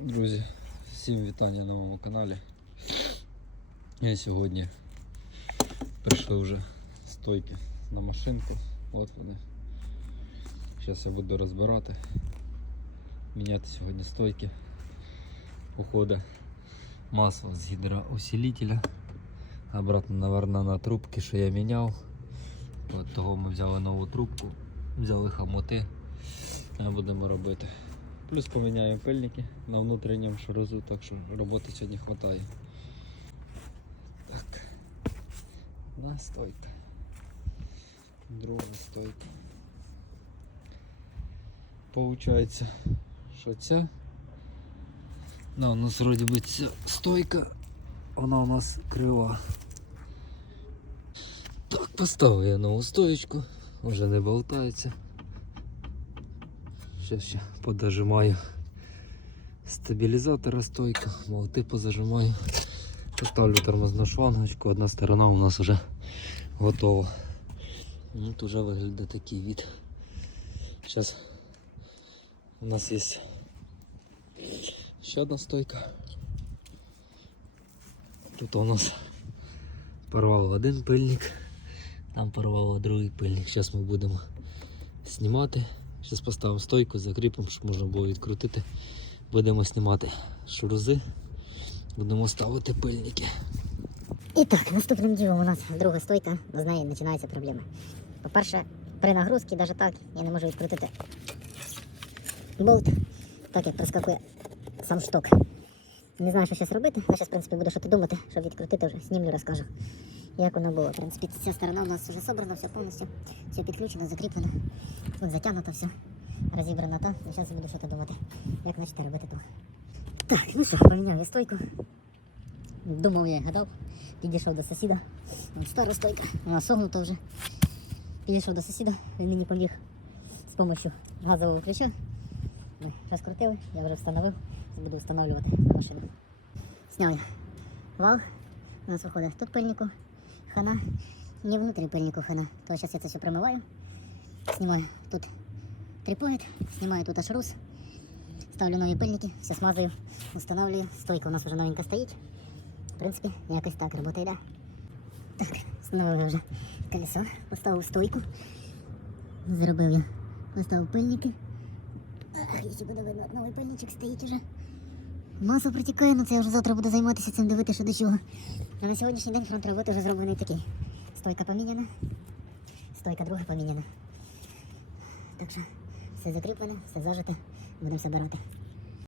Друзі, всім вітання на новому каналі. Я сьогодні прийшли вже стойки на машинку. От вони. Зараз я буду розбирати. Міняти сьогодні стойки. Походу масло з гідроусилителя. Обратно, наверное, на трубки, що я міняв. От того ми взяли нову трубку, взяли хамоти. Будемо робити. Плюс поміняємо пильники на внутрішньому шарозу, так що роботи сьогодні вистачає. Так. Одна стойка. Друга стойка. Получається, що ця. Да, у нас вроді би ця стойка, вона у нас крива. Так, поставив я нову стоечку, вже не болтається. Сейчас ще подожимаю стабілізатора стойку, молоти позажимаю. Поставлю тормозну шлангочку, одна сторона у нас вже готова. Ну, Тут вже виглядає такий від. Зараз у нас є ще одна стойка. Тут у нас порвав один пильник, там порвав другий пильник. Зараз ми будемо знімати. Зараз поставимо стойку, закріпимо, щоб можна було відкрутити. Будемо знімати шурузи, будемо ставити пильники. І так, наступним ділом у нас друга стойка, з неї починаються проблеми. По-перше, при нагрузці, навіть так, я не можу відкрутити болт, так як проскакує сам шток. Не знаю, що зараз робити. Я зараз, в принципі, буду щось думати, щоб відкрутити вже, знімлю, розкажу. Як воно було. В принципі, ця сторона у нас вже собрана, все повністю, все підключено, закріплено, тут затягнуто все, розібрано та. І зараз буду щось думати, як почати робити то. Так, ну що, поміняв я стойку. Думав я гадав. Підійшов до сусіда. От стара стойка, вона согнута вже. Підійшов до сусіда, він мені поміг з допомогою газового ключа. Ми розкрутили, я вже встановив, буду встановлювати на машину. Сняв я вал, у нас виходить тут пильнику, хана, не внутрі пильнику хана. То зараз я це все промиваю. Знімаю тут трипоїд, знімаю тут ашрус, ставлю нові пильники, все смазую, встановлюю. Стойка у нас вже новенька стоїть. В принципі, якось так робота йде. Так, встановив вже колесо, поставив стойку. Зробив я. Поставив пильники. Ах, Якщо буде видно, новий пальничок стоїть уже. Масло протікає, ну це я вже завтра буду займатися цим дивитися що до чого. А на сьогоднішній день фронт роботи вже зроблений такий. Стойка поміняна, стойка друга поміняна. Так що все закріплене, все зажите, будемо збирати.